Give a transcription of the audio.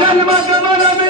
जन्माचा मान मिळवेला.